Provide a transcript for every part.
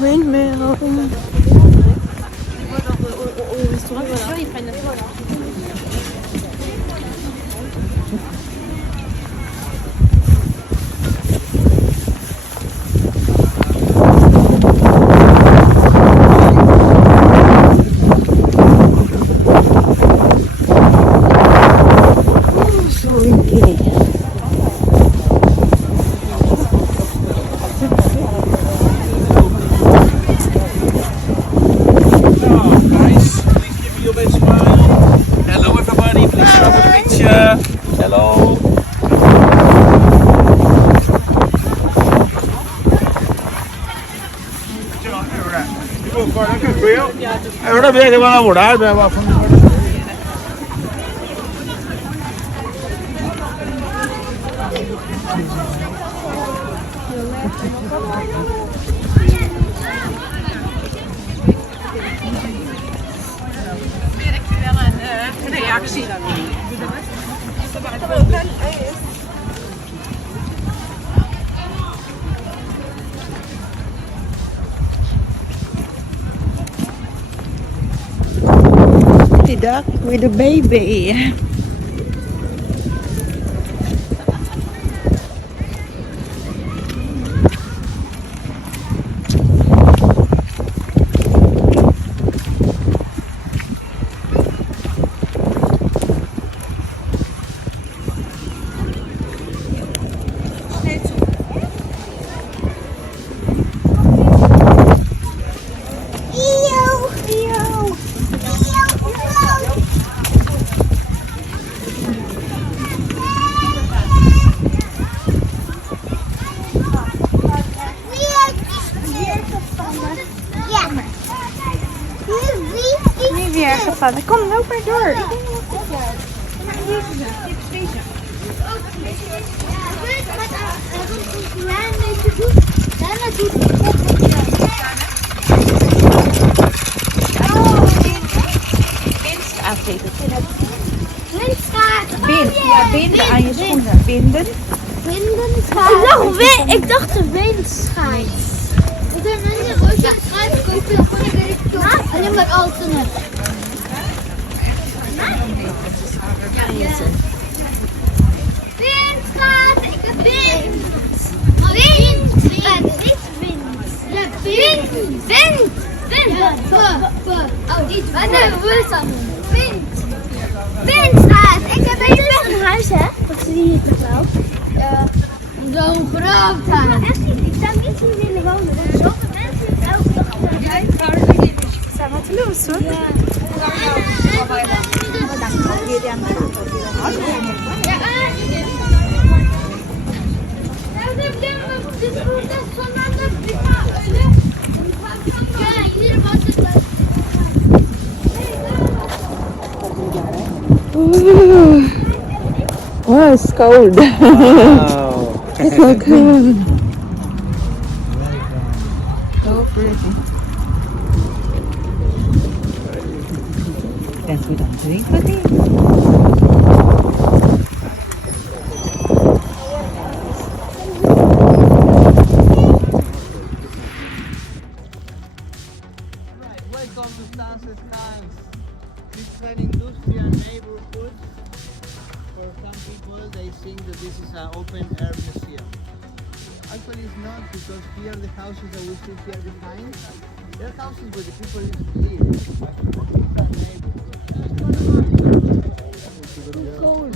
Windmill. एउटा बेगमा बुढा बेवा reactie. The duck with a baby. Kom, loop maar door. Ik ben heel goed. Binden aan je schoenen. Binden. Ik dacht de windschijt. Als je het schrijft, koop je gewoon alleen maar alternatief. Windstraat, ik heb wind. Wind. Ja, wind. Wind. Oh, niet wind. Windstraat, ik heb een huis, hè? Wat zie je het nog wel? Zo'n groot huis. Ik zou niet hier willen wonen. Er zijn zoveel mensen elke dag. Zijn wat los, hoor. Oh, it's cold. Wow. It's so cool. So pretty. Guess we don't drink with it. Welcome to ZAANSE SCHANS. This is an industrial neighborhood. For some people, they think that this is an open air museum. Actually, it's not, because here the houses that we see here behind, they're houses where the people used to live. It's a neighborhood. It's cold.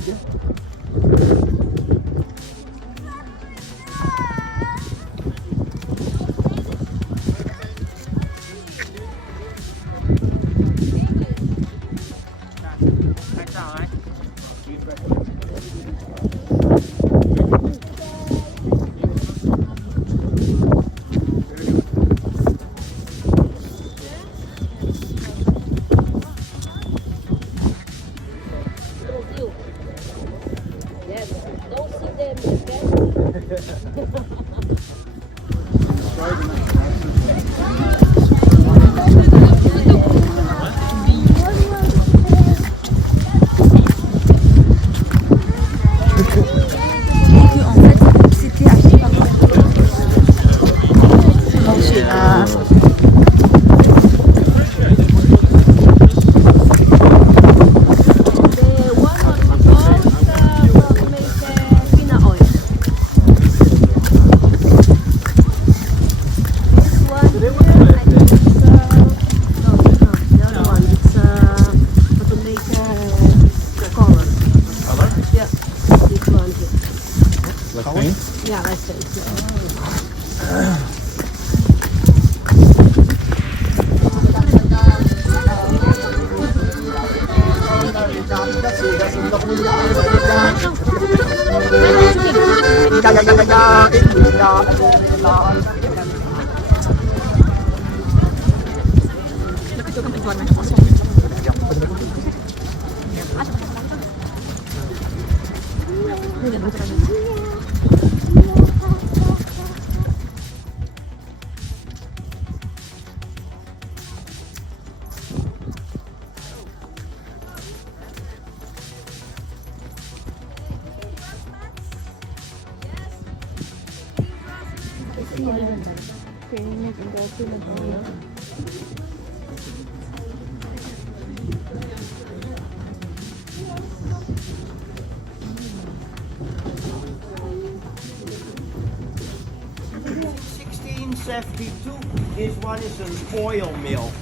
This one is an oil mill.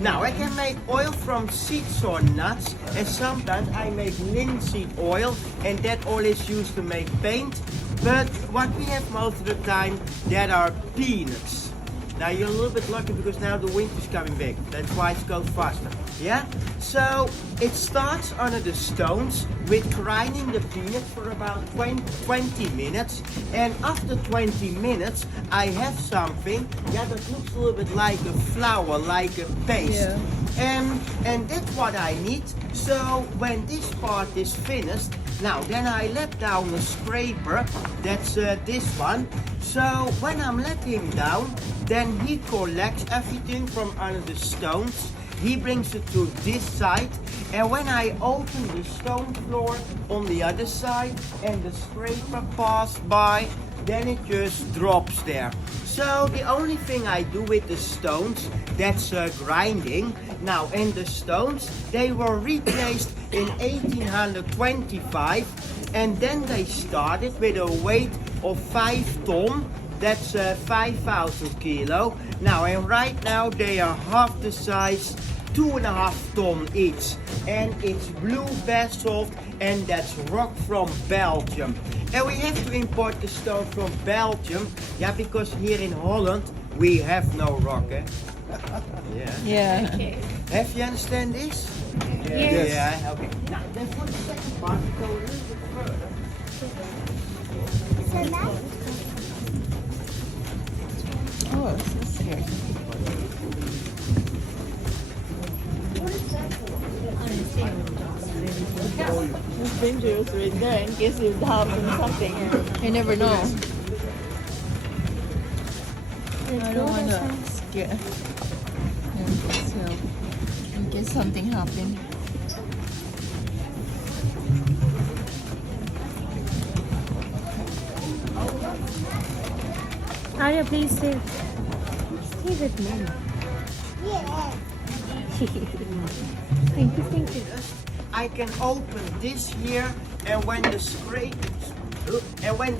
Now I can make oil from seeds or nuts, and sometimes I make linseed oil, and that oil is used to make paint. But what we have most of the time, that are peanuts. Now you're a little bit lucky because now the wind is coming back. That's why it goes faster. Yeah? So it starts under the stones with grinding the peanuts for about 20 minutes. And after 20 minutes, I have something that looks a little bit like a flour, like a paste. Yeah. And that's what I need. So when this part is finished, now then I let down a scraper, that's this one. So when I'm letting him down, then he collects everything from under the stones. He brings it to this side, and when I open the stone floor on the other side and the scraper passes by, then it just drops there. So the only thing I do with the stones, that's grinding. Now, and the stones, they were replaced in 1825, and then they started with a weight of 5 tons. That's 5,000 kilo. Now, and right now they are half the size, 2.5 tons each. And it's blue basalt, and that's rock from Belgium. And we have to import the stone from Belgium, yeah, because here in Holland we have no rock, eh? Yeah. Yeah. Okay. Have you understand this? Yes. Yeah, okay. Now, then for the second part, we go a little bit further. Oh, so scary. It's dangerous right there in case you happen something. You never know. I don't wanna scare. Yeah, so in case something happen. Arya, please stay with me. Yeah. Thank you, thank you. I can open this here, and when the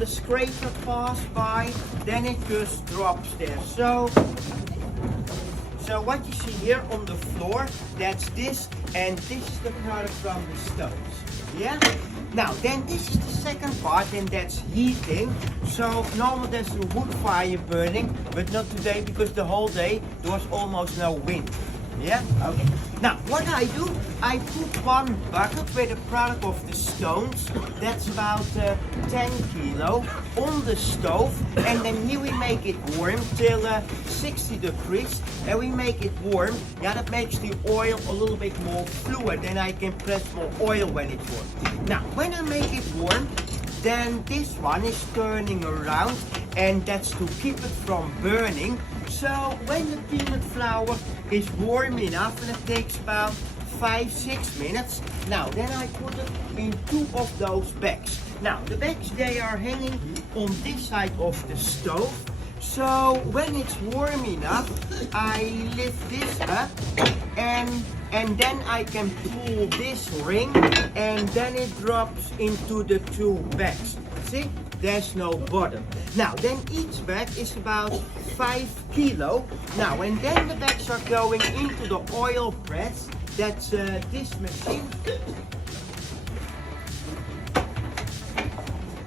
scraper passes by, then it just drops there. So what you see here on the floor, that's this, and this is the product from the stones. Yeah? Now, then this is the second part, and that's heating. So normally there's a wood fire burning, but not today because the whole day there was almost no wind. Yeah? Okay. Now, what I do, I put one bucket with a product of the stones, that's about 10 kilo, on the stove, and then here we make it warm till 60 degrees, and we make it warm. Yeah, that makes the oil a little bit more fluid, then I can press more oil when it's warm. Now, when I make it warm, then this one is turning around, and that's to keep it from burning. So when the peanut flour is warm enough, and it takes about 5-6 minutes, now then I put it in 2 of those bags. Now the bags, they are hanging on this side of the stove. So when it's warm enough, I lift this up, and then I can pull this ring, and then it drops into the 2 bags. See? There's no bottom. Now then each bag is about 5 kilo. Now, and then the bags are going into the oil press. That's this machine.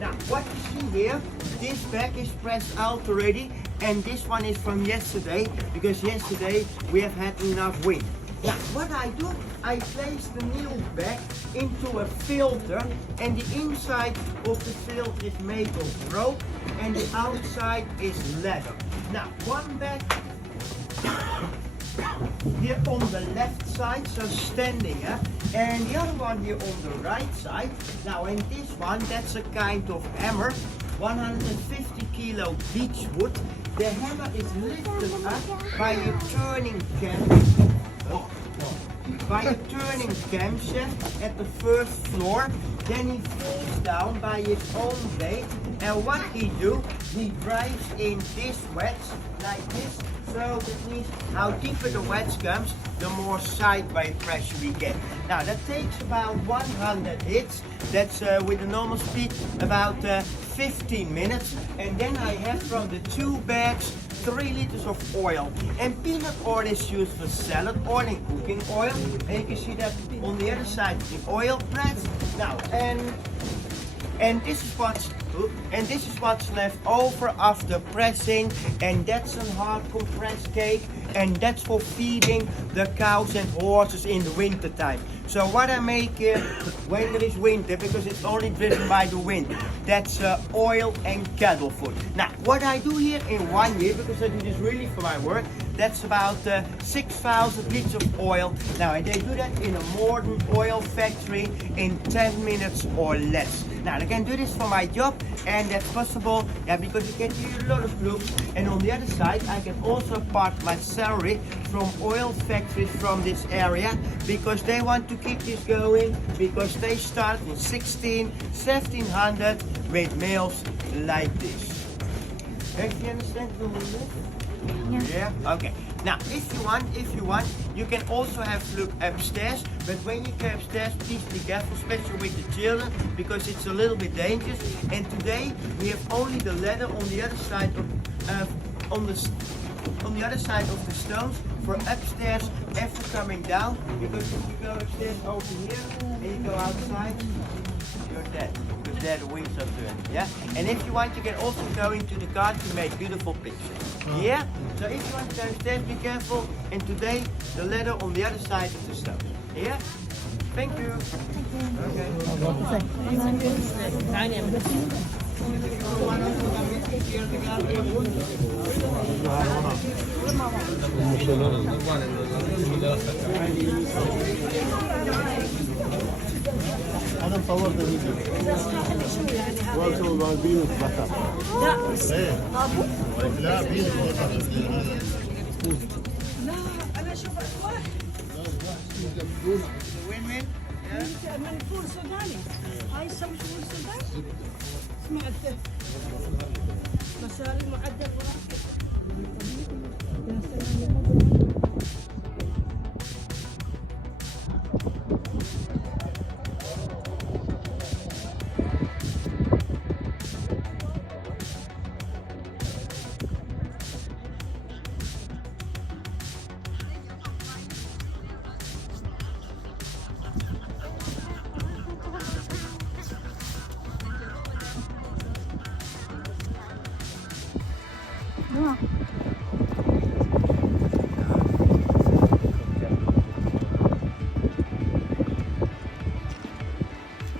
Now what you see here, this bag is pressed out already, and this one is from yesterday, because yesterday we have had enough wind. Now, what I do, I place the new bag into a filter, and the inside of the filter is made of rope, and the outside is leather. Now, one bag here on the left side, so standing, and the other one here on the right side. Now, in this one, that's a kind of hammer, 150 kilo beech wood. The hammer is lifted up by a turning camshaft at the first floor. Then he falls down by his own weight, and what he do, he drives in this wedge like this. So that means how deeper the wedge comes, the more sideway pressure we get. Now that takes about 100 hits. That's with a normal speed about 15 minutes. And then I have from the two bags 3 liters of oil. And peanut oil is used for salad oil and cooking oil. And you can see that on the other side of the oil press. Now, and this is what's left over after pressing, and that's a hard compressed cake, and that's for feeding the cows and horses in the winter time. So what I make when there is winter, because it's only driven by the wind, that's oil and cattle food. Now what I do here in 1 year, because I do this really for my work, that's about 6,000 liters of oil. Now they do that in a modern oil factory in 10 minutes or less. Now I can do this for my job, and that's possible because you can do a lot of groups. And on the other side, I can also part my salary from oil factories from this area, because they want to keep this going, because they start in 1700 with mills like this. Don't you understand the movement? Yeah. Okay. Now, if you want, you can also have a look upstairs. But when you go upstairs, please be careful, especially with the children, because it's a little bit dangerous. And today we have only the ladder on the other side of on the other side of the stones for upstairs after coming down. Because if you go upstairs over here and you go outside, you're dead. Because there the wings are turned. Yeah. And if you want, you can also go into the garden to make beautiful pictures. Yeah. So if you want to go upstairs, be careful. And today the ladder on the other side of the stone. Yeah. Thank you. Okay. أنا مصورت الفيديو. وصلوا بينو بطل. لا. لا بينو بطل. لا أنا شوف واحد. Windmill? Yeah. من فول سوداني. هاي يسوي فول سوداني. سمعت مصاري معدل وراك.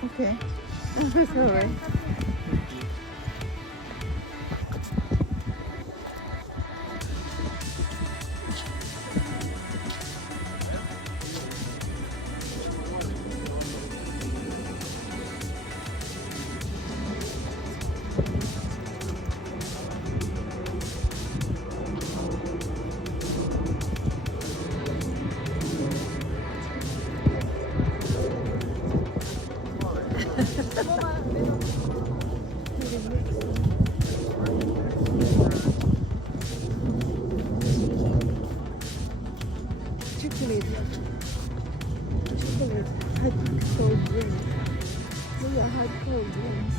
Okay. Sorry. Chocolate. Chocolate. Hot cold drinks. These are hot cold drinks.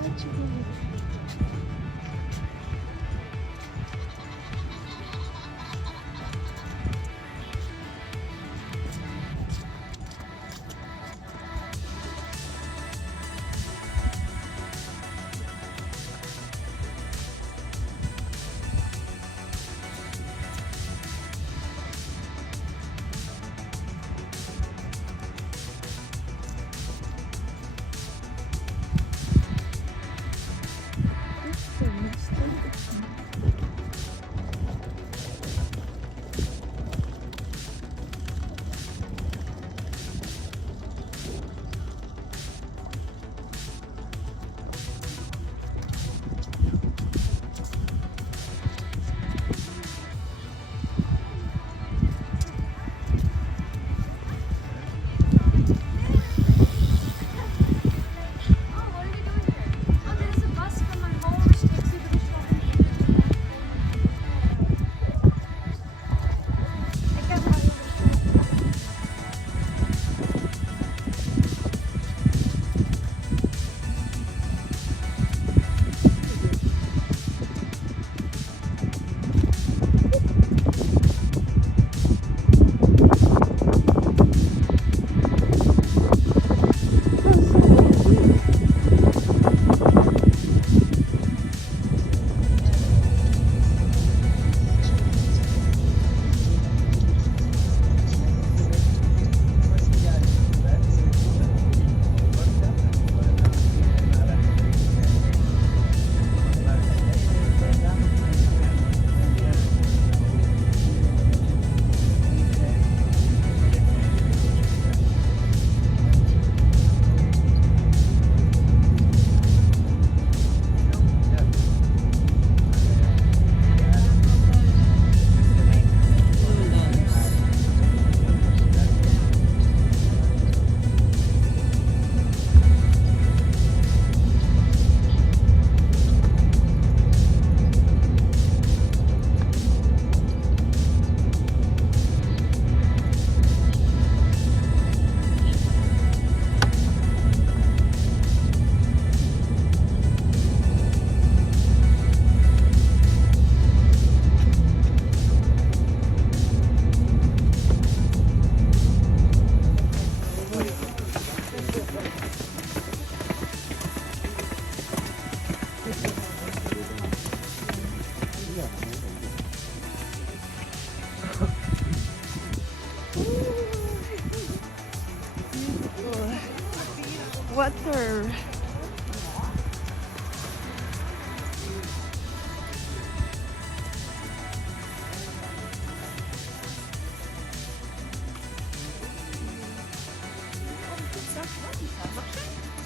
Hot chocolate.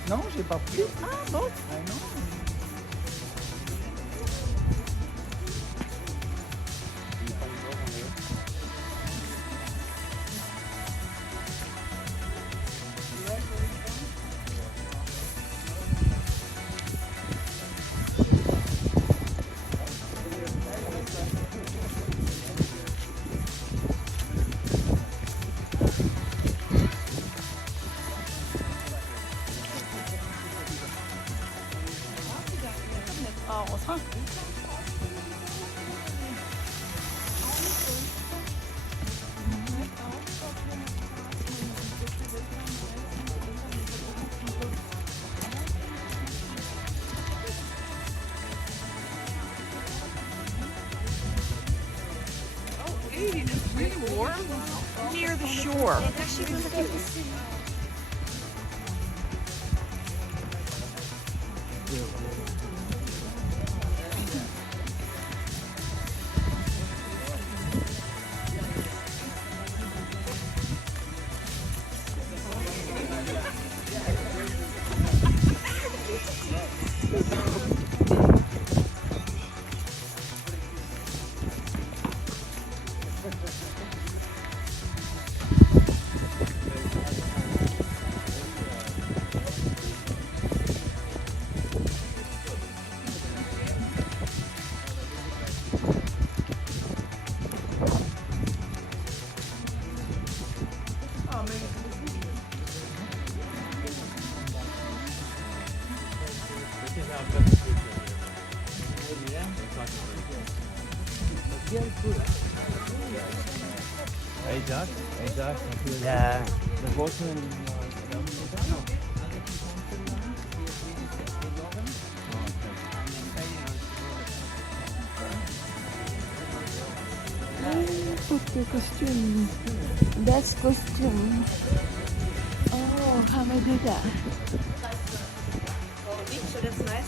Non, j'ai pas pris. Ah bon? Ah non. It's really warm near the shore. Exact. Ja, dat wordt een... Kostuum. That's costume. Oh, how am I do that? So that's nice.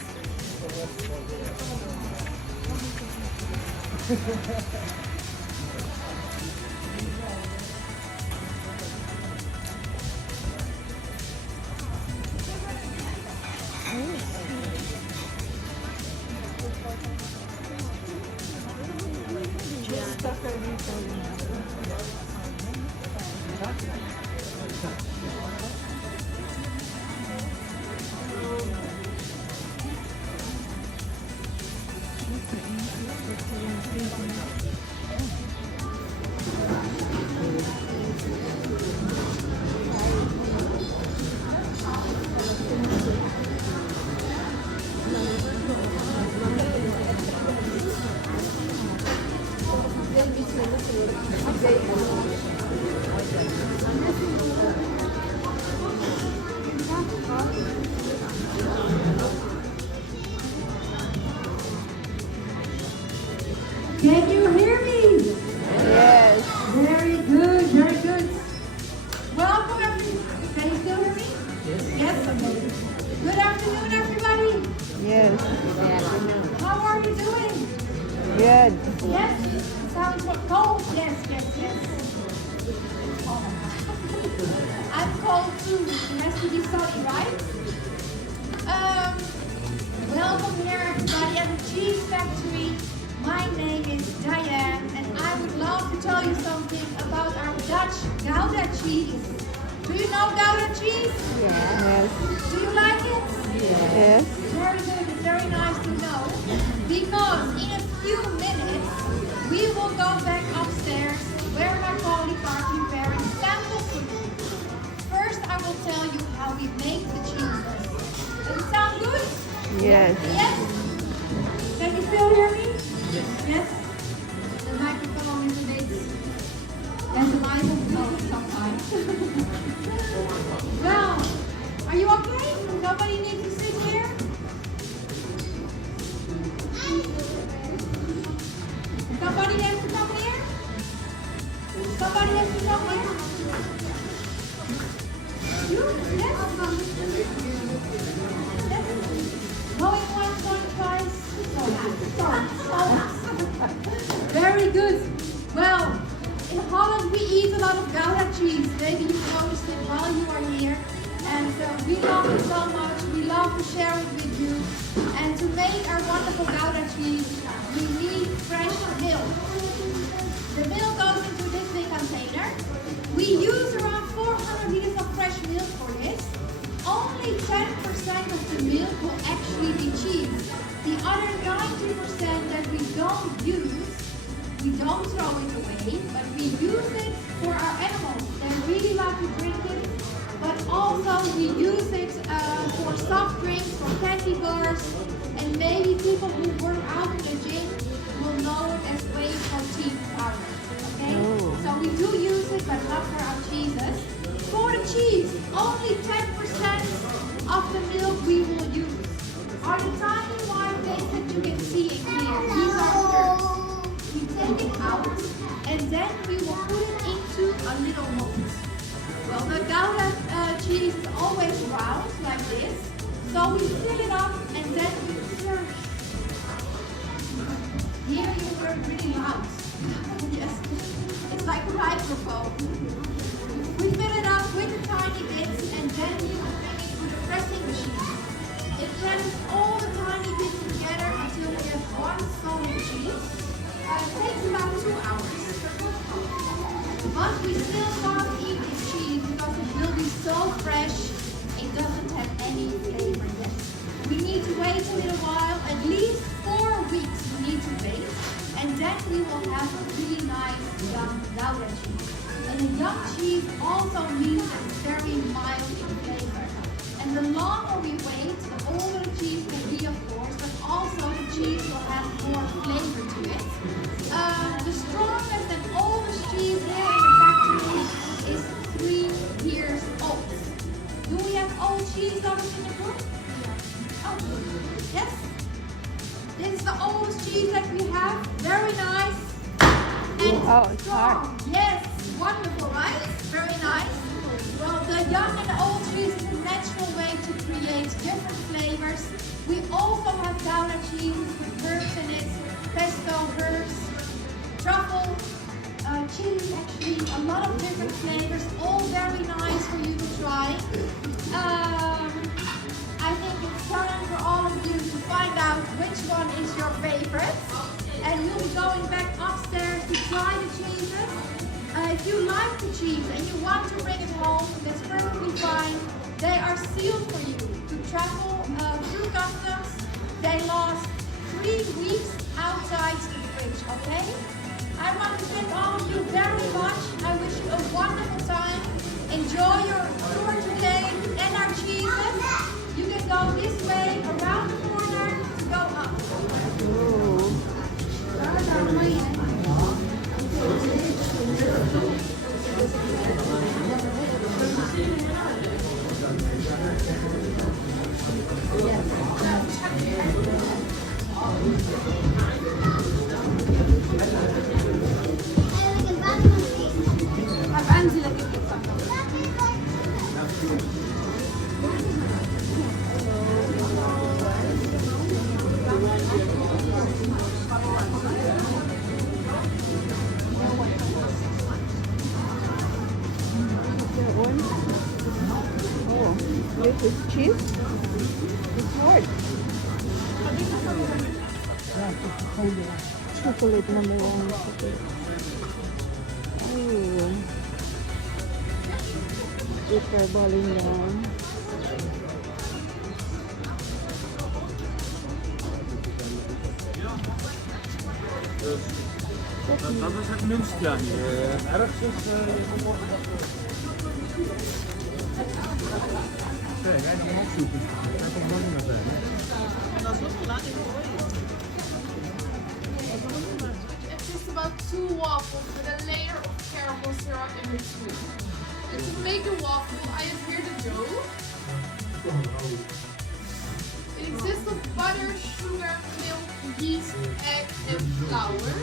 Can you hear me? Yes. Very good, very good. Welcome everyone. Can you still hear me? Yes. Amazing. Good afternoon, everybody. Yes. How are you doing? Good. Yes. Sounds cold. Yes. Oh. I'm cold too. It has to be sunny, right? Welcome here, everybody, at the cheese factory. My name is Diane, and I would love to tell you something about our Dutch Gouda cheese. Do you know Gouda cheese? Yes. Do you like it? Yes. Very good. It's very nice to know. Because in a few minutes, we will go back upstairs where my colleagues are preparing samples for you. First, I will tell you how we make the cheese. Does it sound good? Yes. Yes? Can you still hear me? Yes? The microphone is a bit... There's a microphone sometimes. Well, are you okay? Nobody needs to sit here? Somebody has to come here? Somebody has to come here? You? Yes? Going once, going twice. Very good. Well, in Holland we eat a lot of Gouda cheese. Maybe you noticed it while you are here. And we love it so much. We love to share it with you. And to make our wonderful Gouda cheese, we need fresh milk. The milk goes into this big container. We use around 400 liters of fresh milk for this. Only 10% of the milk will actually be cheese. The other 90% that we don't use, we don't throw it away, but we use it for our animals. They really love to drink it, but also we use it for soft drinks, for candy bars, and maybe people who work out in the gym will know it as whey protein powder. Okay? So we do use it, but not for our cheeses. For the cheese, only 10% of the milk we will use are the tiny white things that you can see in here. These are curds. We take it out and then we will put it into a little mold. Well, the Gouda cheese is always round like this. So we fill it up and then we serve it. Here you heard really loud. Yes, it's like a microphone. We fill it up with the tiny bits and then we will bring it to the pressing machine. It presses all the tiny bits together until we have one solid cheese. It takes about 2 hours. But we still can't eat this cheese because it will be so fresh, it doesn't have any flavor yet. We need to wait a little while, at least 4 weeks we need to wait, and then we will have a really nice young Gouda cheese. And a young cheese also means that it's very mild in flavor. And the longer we wait, the older the cheese will be, of course, but also the cheese will have more flavor to it. The strongest and oldest cheese here in the factory is 3 years old. Do we have old cheese lovers in the group? Oh, yes. This is the oldest cheese that we have. Very nice. And strong. Yes, wonderful, right? Very nice. Well, the young and the old cheese is a natural way to create different flavors. We also have Gouda cheese with herbs in it, pesto herbs, truffle, chili actually, a lot of different flavors, all very nice for you to try. I think it's time for all of you to find out which one is your favorite. And we'll be going back upstairs to try the cheeses. If you like the cheese and you want to bring it home, that's perfectly fine. They are sealed for you to travel through customs. They last 3 weeks outside the fridge, okay? I want to thank all of you very much. I wish you a wonderful time. Enjoy your tour today and our cheeses. You can go this way around the corner to go up. This is cheese. It's hard. Chocolate number 1. Oh. It's boiling down. Dat is het minst, ja. Ergens is nee, ga je nog opzoeken. Ga je toch lang naar zijn. It's just about 2 waffles with a layer of caramel syrup in between. And to make the waffle, I have here the dough. It consists of butter, sugar, milk, yeast, egg, and flour.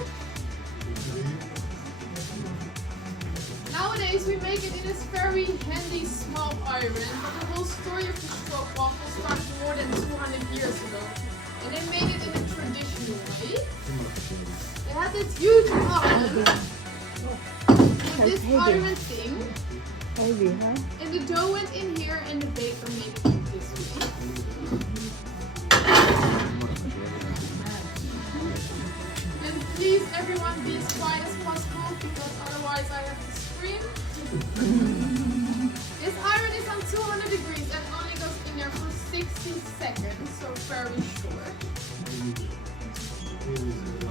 Nowadays we make it in this very handy small iron, but the whole story of the stroke waffle started more than 200 years ago. And they made it in a traditional way. They had this huge oven with this iron thing. Maybe, huh? And the dough went in here and the baker made it in this way. And please everyone be as quiet as possible because otherwise I have to scream. This iron is on 200 degrees and only goes in there for 60 seconds, so very short.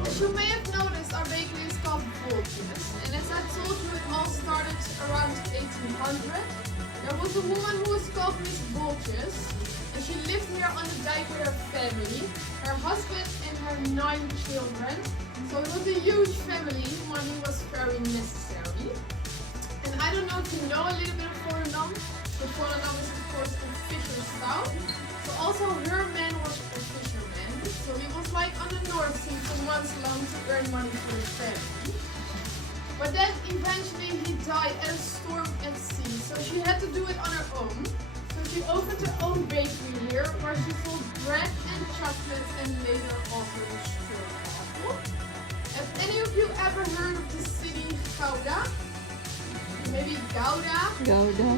As you may have noticed, our bakery is called Voltjes, and as I told you, it all started around 1800. There was a woman who was called Miss Voltjes, and she lived here on the dike with her family, her husband and her 9 children. So it was a huge family, money was very necessary. And I don't know if you know a little bit of Volendam, but Volendam is of course a fisher's town. So also her man was a fisherman, so he was like on the North Sea for months long to earn money for his family. But then eventually he died at a storm at sea, so she had to do it on her own. So she opened her own bakery here, where she sold bread and chocolates and later also the stroopwafel. Have any of you ever heard of the city Gouda? Maybe Gouda? Gouda.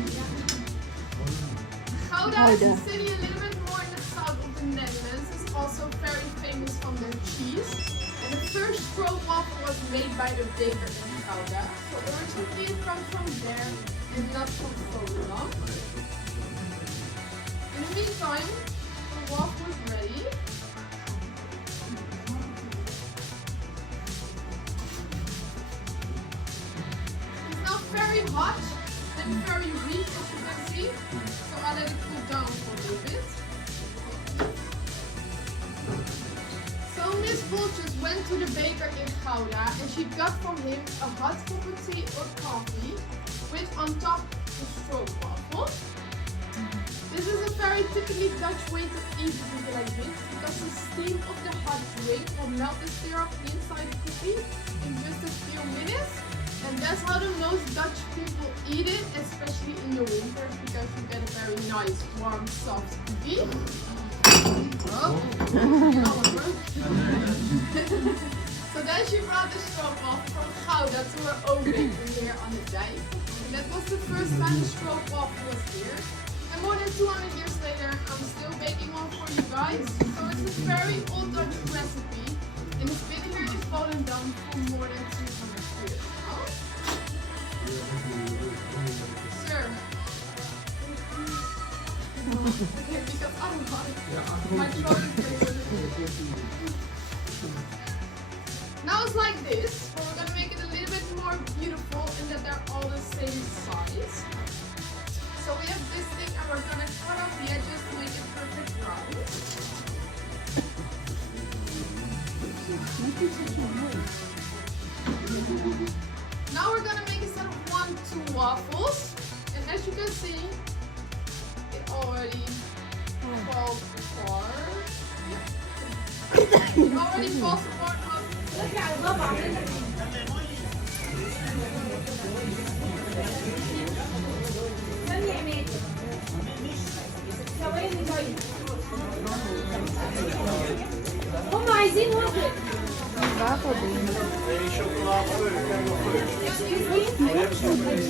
Gouda is a city a little bit more in the south of the Netherlands. It's also very famous on their cheese. And the first stroopwafel was made by the baker in Gouda. So originally it comes from there and not from Volendam. In the meantime, the waffle is ready. It's now very hot and very weak, as you can see. So I let it cool down for a little bit. So Miss Voltjes went to the baker in Gouda and she got from him a hot cup of tea or coffee with on top the stroopwafel. This is a very typically Dutch way to eat something like this because the steam of the hot drink will melt the syrup inside the cookie in just a few minutes. And that's how the most Dutch people eat it, especially in the winters, because you get a very nice, warm, soft cookie. Oh, so then she brought the stroopwafel from Gouda to her own bakery here on the dike. And that was the first time the stroopwafel was here. And more than 200 years later, I'm still baking one for you guys. So it's a very old Dutch recipe, and it's been here in Volendam for more than 200 years now. Sir. Okay, because otherwise my throat is very. Now it's like this, but we're gonna make it a little bit more beautiful in that they're all the same size. So we have this thing and we're gonna cut off the edges to make it perfect round. Now we're gonna make instead of 1, 2 waffles. And as you can see, it already falls apart. It already falls apart. Kom maar, zien wat het. Wafelding. White chocolate.